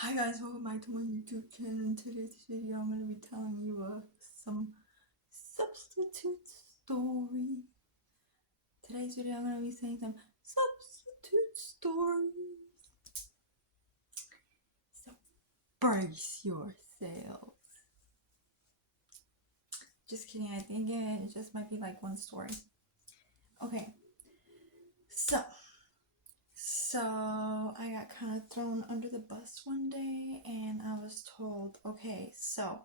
Hi guys, welcome back to my YouTube channel. In today's video, I'm going to be telling you some substitute story. Today's video, I'm going to be saying some substitute stories. So brace yourselves. Just kidding, I think it just might be like one story. Okay, so I got kind of thrown under the bus one day and I was told, okay, so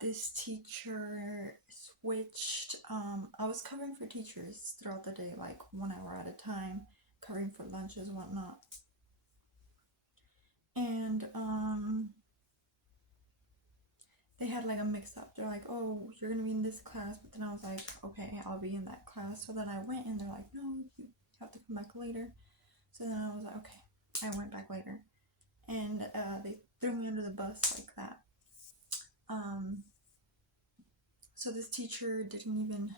this teacher switched. I was covering for teachers throughout the day, like 1 hour at a time, covering for lunches, whatnot. And they had like a mix up. They're like, oh, you're gonna be in this class, but then I was like, okay, I'll be in that class. So then I went and they're like, no, you have to come back later. So then I was like, okay. I went back later. And they threw me under the bus like that. So this teacher didn't even,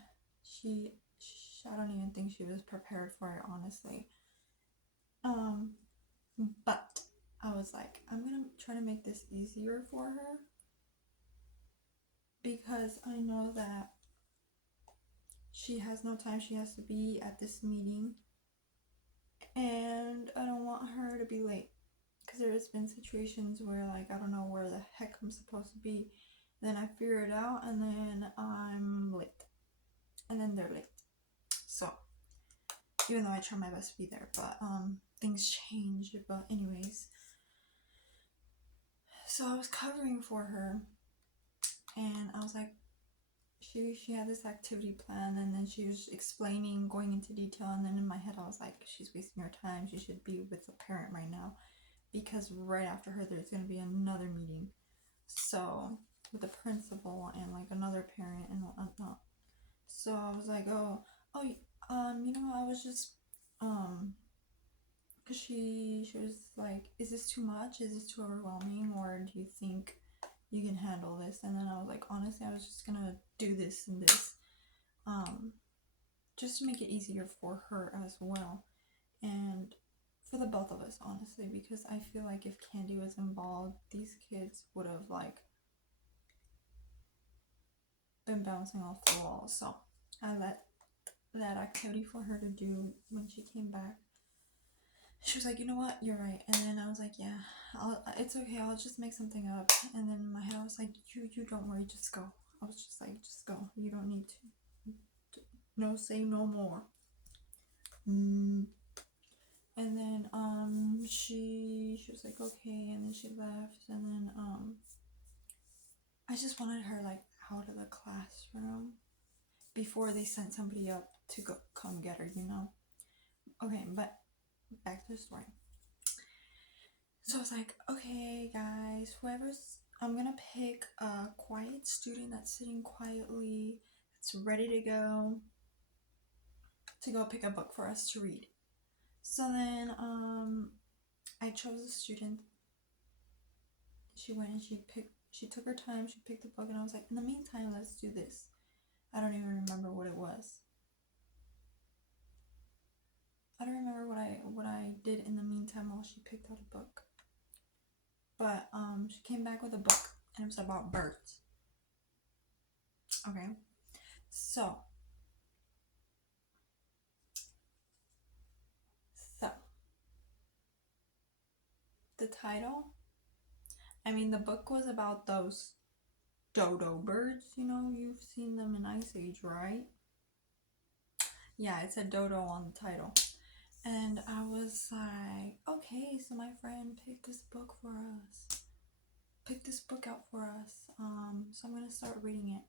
I don't even think she was prepared for it, honestly. But I was like, I'm gonna try to make this easier for her because I know that she has no time. She has to be at this meeting and I don't want her to be late because there's been situations where like I don't know where the heck I'm supposed to be, then I figure it out and then I'm late and then they're late. So even though I try my best to be there, but things change. But anyways, so I was covering for her and I was like, she had this activity plan and then she was explaining, going into detail, and then in my head I was like, she's wasting her time, she should be with a parent right now because right after her there's going to be another meeting, so with the principal and like another parent and whatnot. So I was like, I was just because she was like, is this too much, is this too overwhelming, or do you think you can handle this? And then I was like, honestly, I was just gonna do this and this, just to make it easier for her as well and for the both of us, honestly, because I feel like if Candy was involved, these kids would have like been bouncing off the wall. So I let that activity for her to do. When she came back, she was like, you know what, you're right. And then I was like, yeah, it's okay, I'll just make something up. And then in my head I was like, you don't worry, just go. I was just like, just go, you don't need to, no say no more. And then she was like, okay, and then she left. And then I just wanted her like out of the classroom before they sent somebody up to go come get her, Okay, but back to the story. So I was like, okay guys, I'm gonna pick a quiet student that's sitting quietly, that's ready to go pick a book for us to read. So then I chose a student. She went and she took her time, she picked the book, and I was like, in the meantime, let's do this. I don't even remember what it was. I don't remember what I did in the meantime while she picked out a book. But she came back with a book and it was about birds. Okay. So the title, the book was about those dodo birds, you've seen them in Ice Age, right? Yeah, it said dodo on the title. And I was like, okay, so my friend picked this book out for us. So I'm gonna start reading it.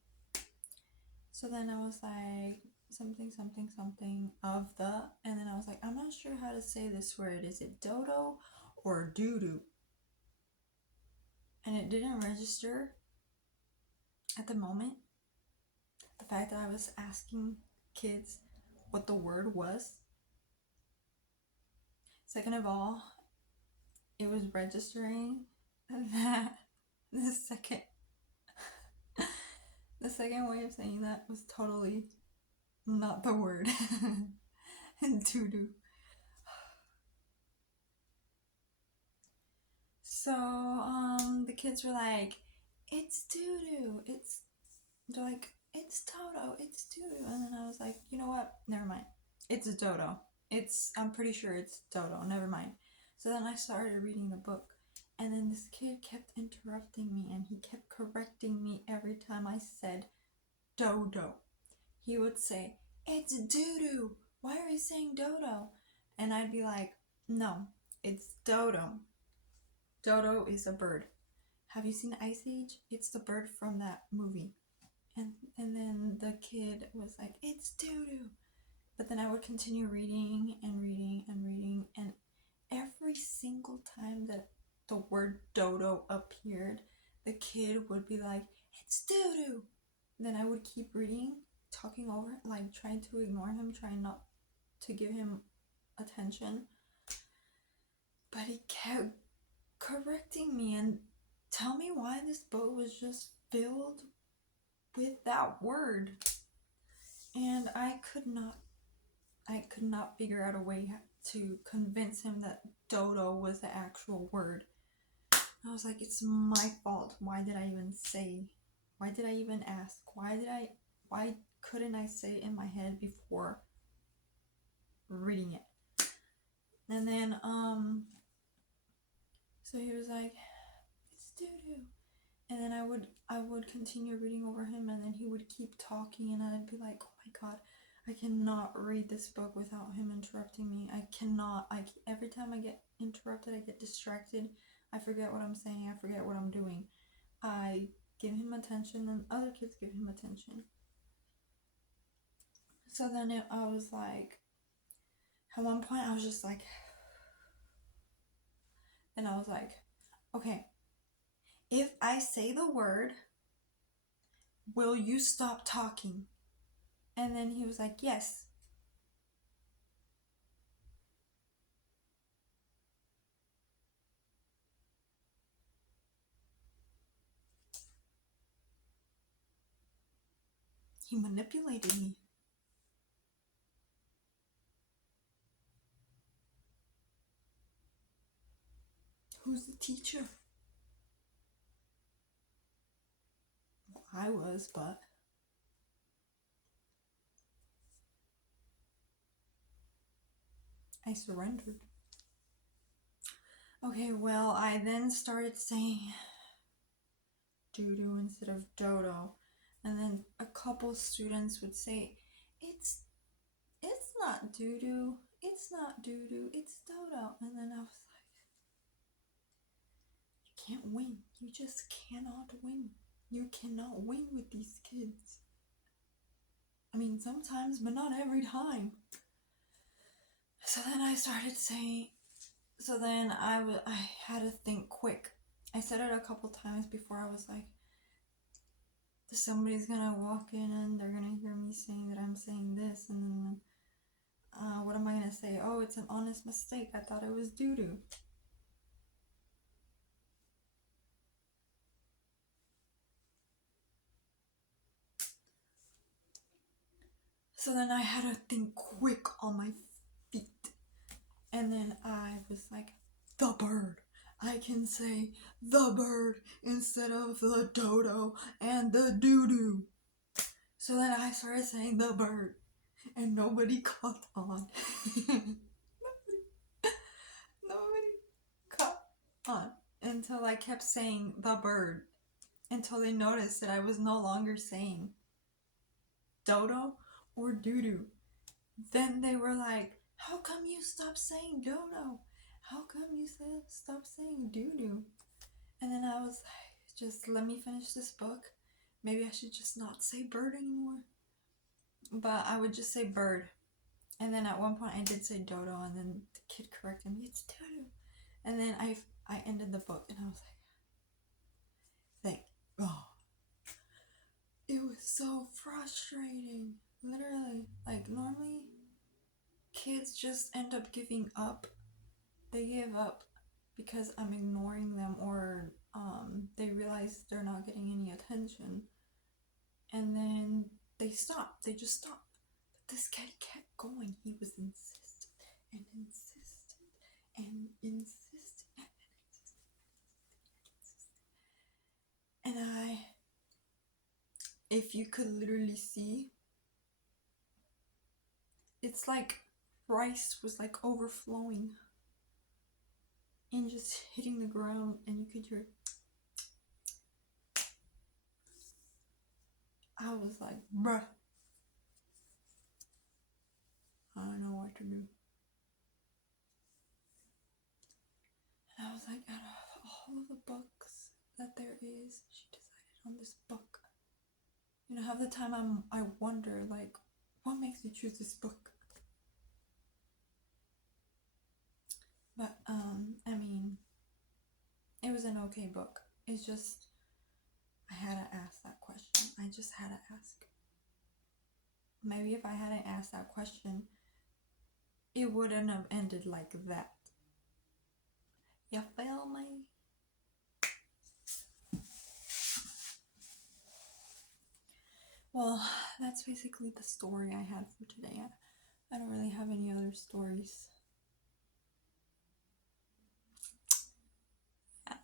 So then I was like, something of the, and then I was like, I'm not sure how to say this word. Is it dodo or doo-doo? And it didn't register at the moment. The fact that I was asking kids what the word was. Second of all, it was registering that the second way of saying that was totally not the word. Doo-doo. So the kids were like, it's doo-doo, they're like, it's Toto, it's doo-doo. And then I was like, you know what, never mind, it's a dodo. I'm pretty sure it's Dodo, never mind. So then I started reading the book, and then this kid kept interrupting me, and he kept correcting me every time I said dodo. He would say, it's doo-doo, why are you saying dodo? And I'd be like, no, it's dodo. Dodo is a bird. Have you seen Ice Age? It's the bird from that movie. And then the kid was like, it's doo-doo. But then I would continue reading and reading and reading, and every single time that the word dodo appeared, the kid would be like, it's doo-doo. Then I would keep reading, talking over, like trying to ignore him, trying not to give him attention. But he kept correcting me and tell me why this book was just filled with that word. And I could not figure out a way to convince him that dodo was the actual word. I was like, it's my fault. Why did I even ask? Why couldn't I say it in my head before reading it? And then, so he was like, it's doo-doo. And then I would continue reading over him, and then he would keep talking, and I'd be like, oh my god, I cannot read this book without him interrupting me. Every time I get interrupted, I get distracted. I forget what I'm saying. I forget what I'm doing. I give him attention, and other kids give him attention. So then I was like, at one point I was just like, and I was like, okay, if I say the word, will you stop talking? And then he was like, yes. He manipulated me. Who's the teacher? Well, I was, but I surrendered. Okay, well, I then started saying doo-doo instead of dodo. And then a couple students would say, it's not doo-doo, it's not doo-doo, it's dodo. And then I was like, you can't win. You just cannot win. You cannot win with these kids. I mean, sometimes, but not every time. So then I started saying, I had to think quick. I said it a couple times before. I was like, somebody's gonna walk in and they're gonna hear me saying that I'm saying this, and then what am I gonna say? Oh, it's an honest mistake. I thought it was doo-doo. So then I had to think quick on my feet. And then I was like, the bird. I can say the bird instead of the dodo and the doo-doo. So then I started saying the bird, and nobody caught on. Nobody caught on until I kept saying the bird, until they noticed that I was no longer saying dodo or doo-doo. Then they were like, how come you stopped saying dodo? How come you stop saying doo-doo? And then I was like, just let me finish this book. Maybe I should just not say bird anymore. But I would just say bird. And then at one point I did say dodo, and then the kid corrected me, it's dodo. And then I ended the book, and I was like, thank God. It was so frustrating. Literally. Like, normally kids just end up giving up. They give up because I'm ignoring them, or they realize they're not getting any attention, and then they stop. They just stop. But this kid kept going. He was insistent and insistent and insistent and insistent. if you could literally see, it's like rice was like overflowing and just hitting the ground, and you could hear. I was like, bruh, I don't know what to do. And I was like, out of all of the books that there is, she decided on this book. You know, half the time I wonder, like, what makes you choose this book? But I mean, it was an okay book. It's just I had to ask that question. I just had to ask. Maybe if I hadn't asked that question, it wouldn't have ended like that. You feel me? Well, that's basically the story I had for today. I don't really have any other stories. Yeah.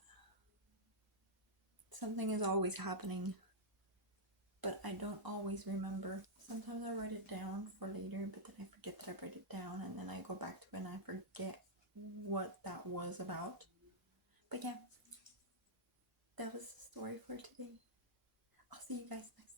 Something is always happening, but I don't always remember. Sometimes I write it down for later, but then I forget that I write it down, and then I go back to it and I forget what that was about. But yeah, that was the story for today. I'll see you guys next time.